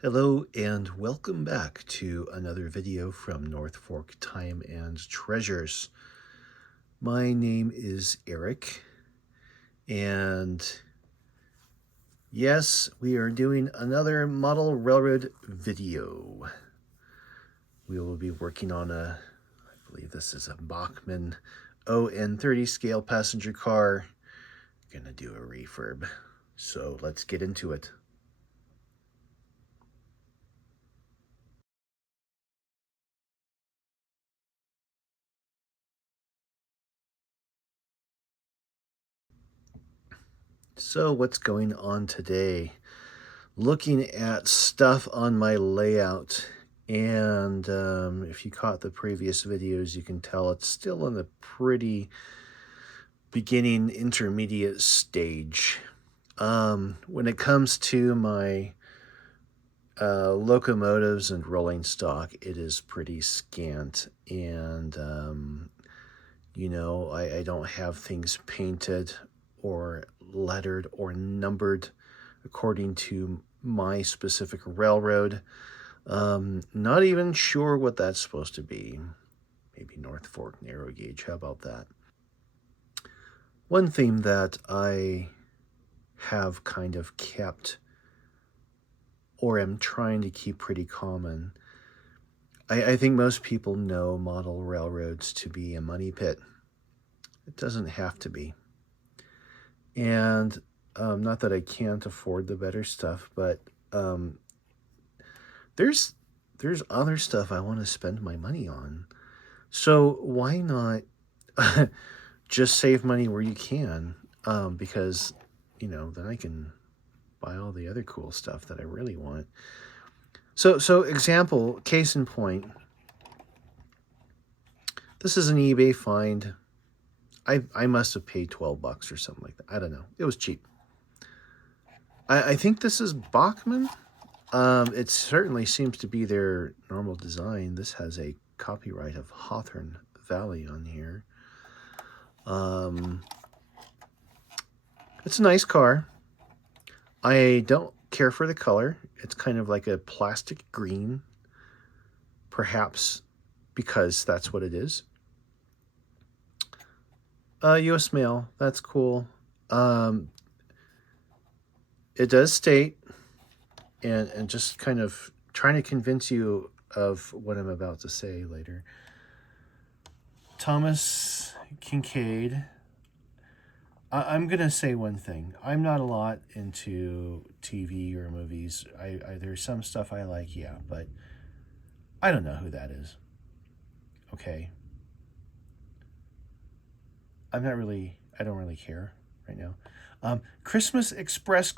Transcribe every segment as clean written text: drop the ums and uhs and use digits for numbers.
Hello and welcome back to another video from North Fork Time and Treasures. My name is Eric, and yes, we are doing another model railroad video. We will be working on I believe this is a Bachmann ON30 scale passenger car. Gonna do a refurb, so let's get into it. So what's going on today? Looking at stuff on my layout, and if you caught the previous videos, you can tell it's still in the pretty beginning intermediate stage. When it comes to my locomotives and rolling stock, it is pretty scant, and I don't have things painted or lettered or numbered according to my specific railroad. Not even sure what that's supposed to be. Maybe North Fork narrow gauge. How about that? One theme that I have kind of kept, or am trying to keep pretty common, I think most people know model railroads to be a money pit. It doesn't have to be. And not that I can't afford the better stuff, but there's other stuff I want to spend my money on. So why not just save money where you can? Because, then I can buy all the other cool stuff that I really want. So example, case in point, this is an eBay find. I must have paid $12 or something like that. I don't know. It was cheap. I think this is Bachmann. It certainly seems to be their normal design. This has a copyright of Hawthorne Valley on here. It's a nice car. I don't care for the color. It's kind of like a plastic green, perhaps because that's what it is. U.S. mail, that's cool. It does state, and just kind of trying to convince you of what I'm about to say later. Thomas Kinkade. I'm going to say one thing. I'm not a lot into TV or movies. There's some stuff I like, yeah, but I don't know who that is. Okay. I don't really care right now. Christmas Express,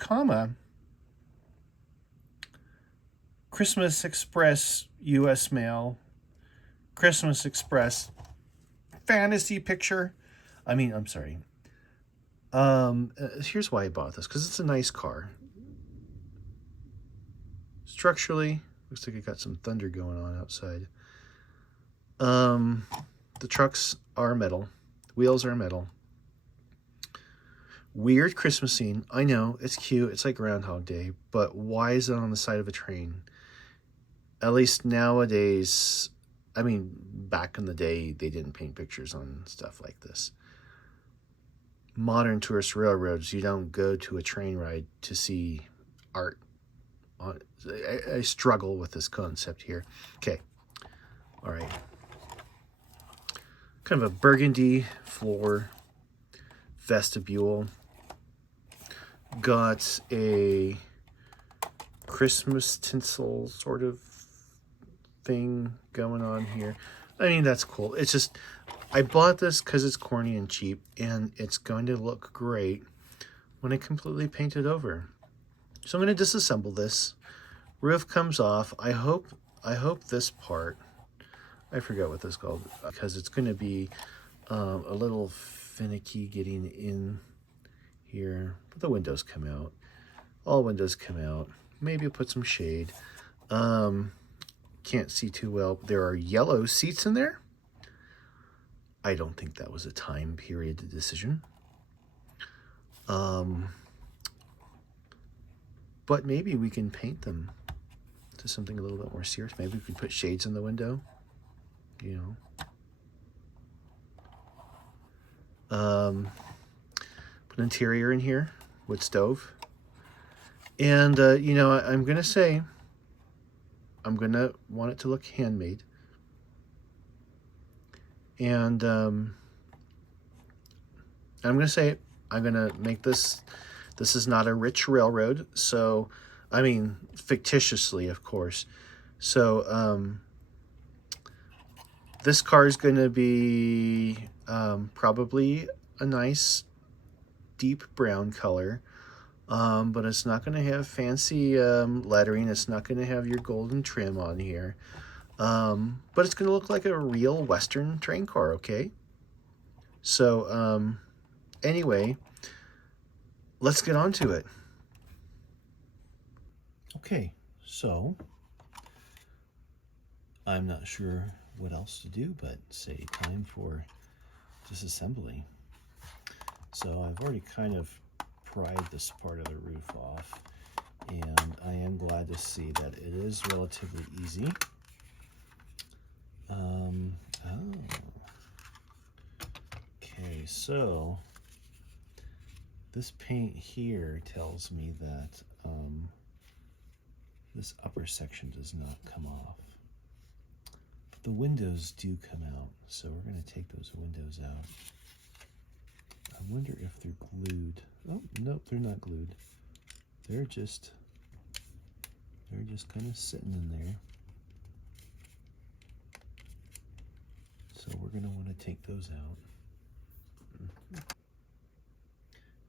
Christmas Express U.S. mail, Christmas Express fantasy picture. I'm sorry. Here's why I bought this, because it's a nice car. Structurally, looks like it got some thunder going on outside. The trucks are metal. Wheels are metal. Weird Christmas scene. I know, it's cute. It's like Groundhog Day. But why is it on the side of a train? At least nowadays, back in the day, they didn't paint pictures on stuff like this. Modern tourist railroads, you don't go to a train ride to see art. I struggle with this concept here. Okay. All right. Kind of a burgundy floor, vestibule. Got a Christmas tinsel sort of thing going on here. That's cool. It's just, I bought this because it's corny and cheap, and it's going to look great when I completely paint it over. So I'm going to disassemble this. Roof comes off. I hope this part, I forgot what this is called, because it's going to be a little finicky getting in here. But the windows come out. All windows come out. Maybe I'll put some shade. Can't see too well. There are yellow seats in there. I don't think that was a time period decision. But maybe we can paint them. to something a little bit more serious. Maybe we could put shades in the window, you know. Put an interior in here, wood stove. And, you know, I'm going to say, I'm going to want it to look handmade. And I'm going to say, I'm going to make this is not a rich railroad. So, I mean, fictitiously, of course. So, this car is going to be probably a nice deep brown color. But it's not going to have fancy lettering. It's not going to have your golden trim on here. But it's going to look like a real Western train car, okay? So, anyway, let's get on to it. Okay, so I'm not sure what else to do, but say time for disassembly. So I've already kind of pried this part of the roof off, and I am glad to see that it is relatively easy. Okay, so this paint here tells me that this upper section does not come off. But the windows do come out, so we're going to take those windows out. I wonder if they're glued. Oh, nope, they're not glued. They're just kind of sitting in there. So we're going to want to take those out.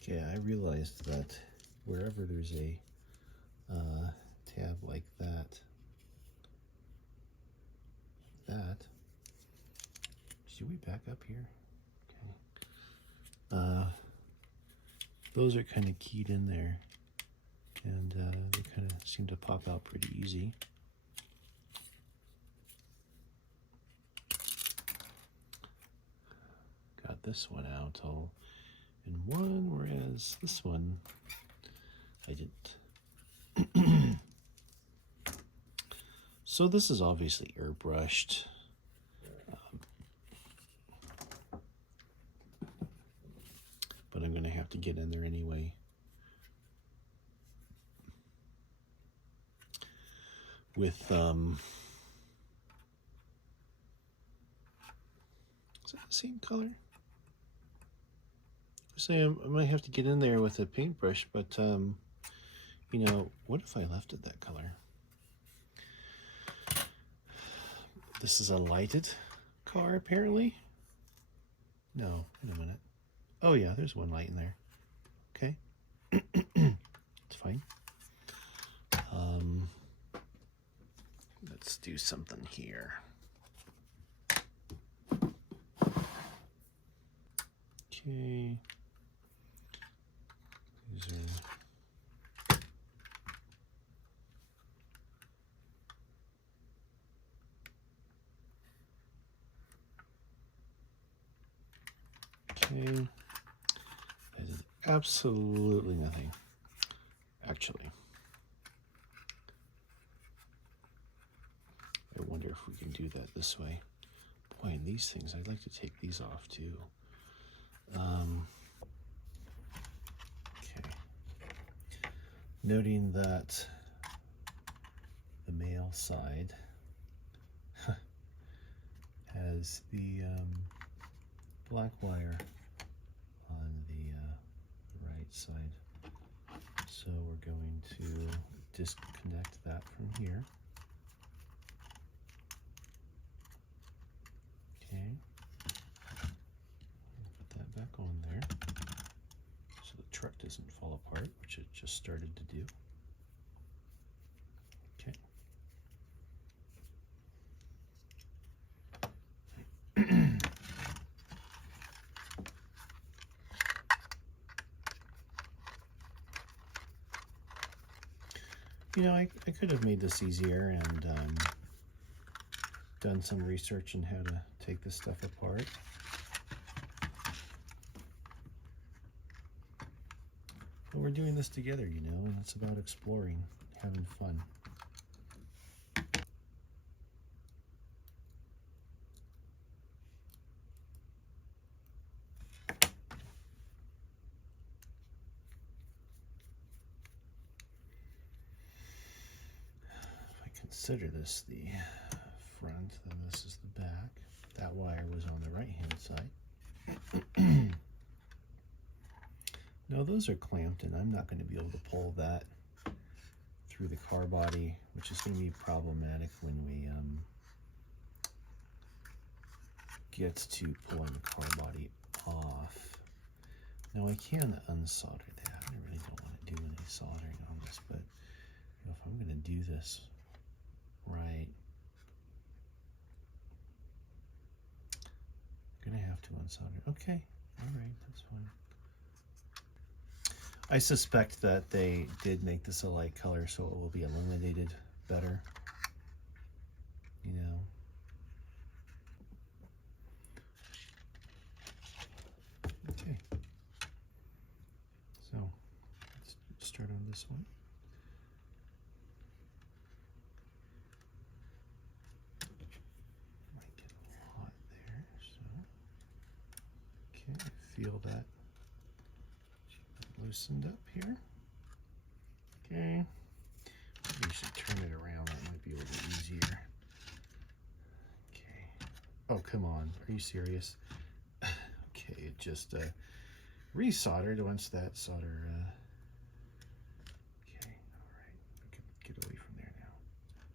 Okay, I realized that wherever there's a tab like that, should we back up here? Okay. Those are kind of keyed in there, and they kind of seem to pop out pretty easy. Got this one out all in one, whereas this one I didn't. So this is obviously airbrushed. But I'm going to have to get in there anyway. With, is that the same color? I might have to get in there with a paintbrush, but, you know, what if I left it that color? This is a lighted car, apparently. No, wait a minute. Oh yeah, there's one light in there. Okay. It's fine. Let's do something here. Okay. These are... Okay. That is absolutely nothing, actually. I wonder if we can do that this way. Boy, and these things, I'd like to take these off too. Okay. Noting that the male side has the black wire on the right side. So we're going to disconnect that from here. Okay. Put that back on there so the truck doesn't fall apart, which it just started to do. Okay. You know, I could have made this easier and done some research on how to take this stuff apart. But we're doing this together, you know, and it's about exploring, having fun. consider this the front, then this is the back. That wire was on the right-hand side. No, those are clamped, and I'm not going to be able to pull that through the car body, which is going to be problematic when we get to pulling the car body off. Now I can unsolder that. I really don't want to do any soldering on this, but you know, if I'm going to do this right, I'm going to have to unsolder. Okay, all right, that's fine. I suspect that they did make this a light color so it will be illuminated better, you know. Okay, so let's start on this one. Might get hot there, so okay, I feel that loosened up here. Okay, maybe you should turn it around. That might be a little easier. Okay. Oh, come on. Are you serious? Okay, it just resoldered once that solder. Okay, all right. I can get away from there now.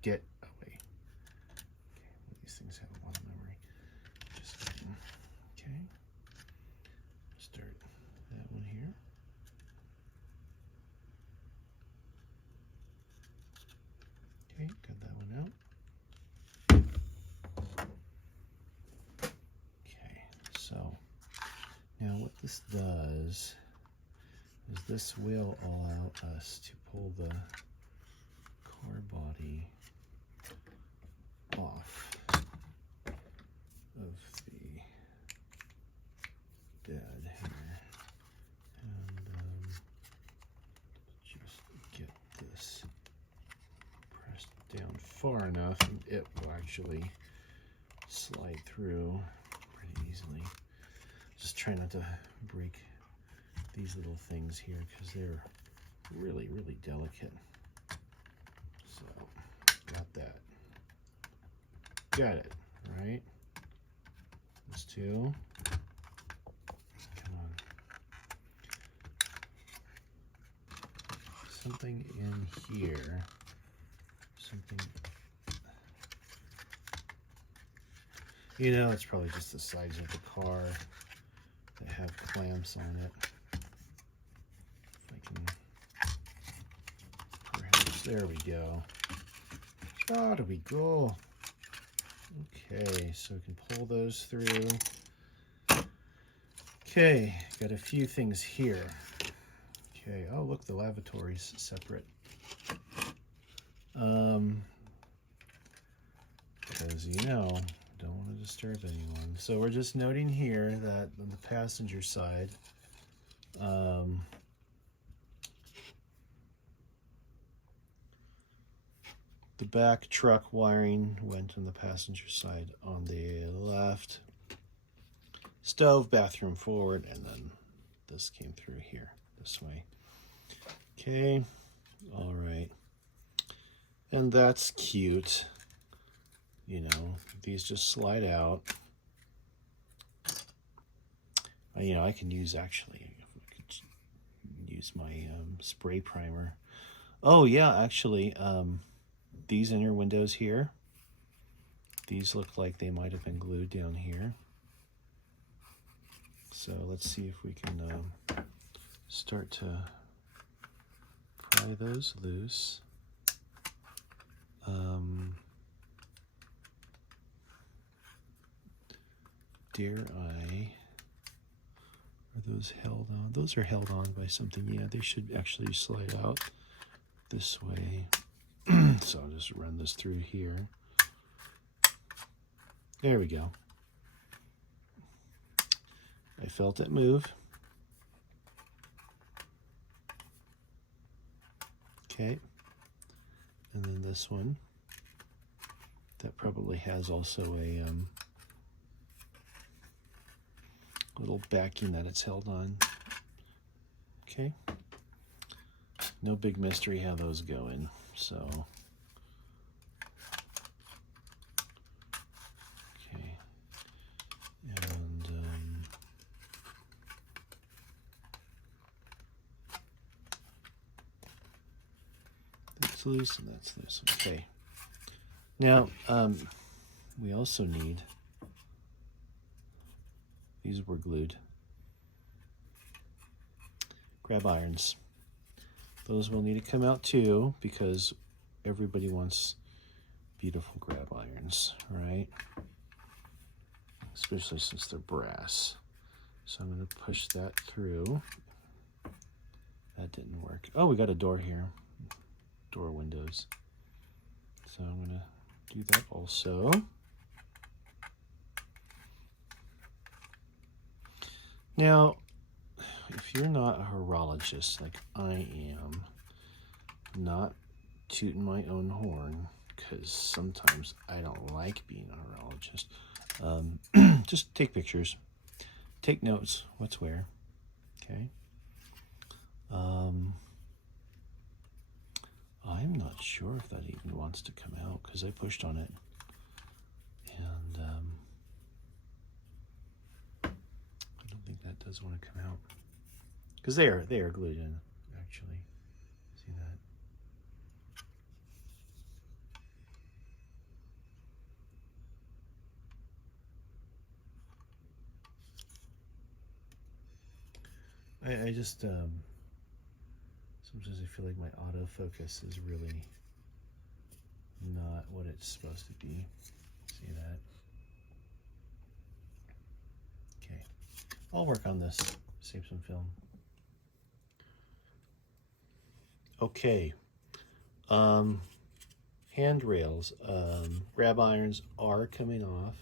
Get away. Okay, well, these things have a lot of memory. Just kidding. Okay. Start that one here. Okay, got that one out. Okay, so now what this does is this will allow us to pull the car body off of the bed here, and just get this pressed down far enough and it will actually slide through pretty easily. Just try not to break these little things here because they're really, really delicate. So, got that. Got it, right? Those two. Come on. Something in here. Something. You know, it's probably just the sides of the car that have clamps on it. If I can, perhaps, there we go. There we go. Okay, so we can pull those through. Okay, got a few things here. Okay, oh look, the lavatory's separate. Because, you know, don't want to disturb anyone. So we're just noting here that on the passenger side, the back truck wiring went on the passenger side on the left. Stove, bathroom forward, and then this came through here this way. Okay, all right. And that's cute. You know, these just slide out. You know, I can use, actually, I could use my spray primer. Oh, yeah, actually, these inner windows here, these look like they might have been glued down here. So let's see if we can start to pry those loose. Dare I? Are those held on? Those are held on by something. Yeah, they should actually slide out this way. So I'll just run this through here. There we go. I felt it move. Okay. And then this one. That probably has also a little backing that it's held on. Okay. No big mystery how those go in. So loose and that's loose. Okay. Now, we also need, these were glued, grab irons. Those will need to come out too, because everybody wants beautiful grab irons, right? Especially since they're brass. So I'm going to push that through. That didn't work. Oh, we got a door here. Door windows. So I'm going to do that also. Now, if you're not a horologist like I am, not tooting my own horn, because sometimes I don't like being a horologist, just take pictures, take notes, what's where, okay? I'm not sure if that even wants to come out, because I pushed on it, and I don't think that does want to come out, because they are glued in, actually. See that? I just sometimes I feel like my autofocus is really not what it's supposed to be. See that? Okay, I'll work on this, save some film. Okay, handrails, grab irons are coming off.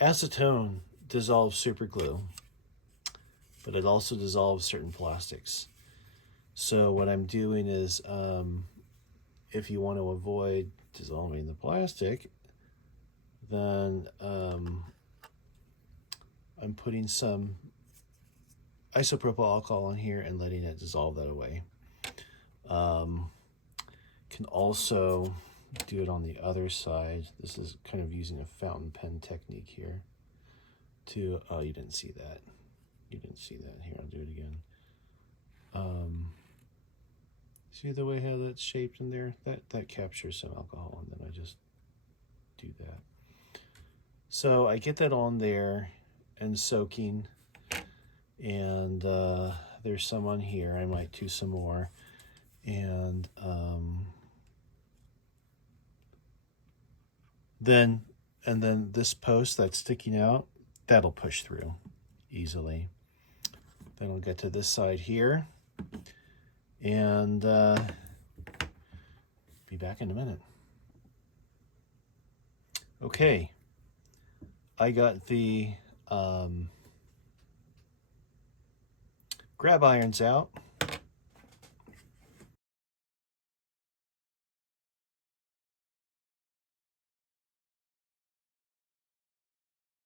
Acetone dissolves super glue, but it also dissolves certain plastics. So what I'm doing is, if you want to avoid dissolving the plastic, then I'm putting some isopropyl alcohol in here and letting it dissolve that away. Can also do it on the other side. This is kind of using a fountain pen technique here to, oh, you didn't see that. You didn't see that. Here, I'll do it again. See the way how that's shaped in there? That captures some alcohol, and then I just do that. So I get that on there and soaking, and there's some on here. I might do some more, and then this post that's sticking out, that'll push through easily. Then I'll get to this side here, and be back in a minute. Okay, I got the grab irons out.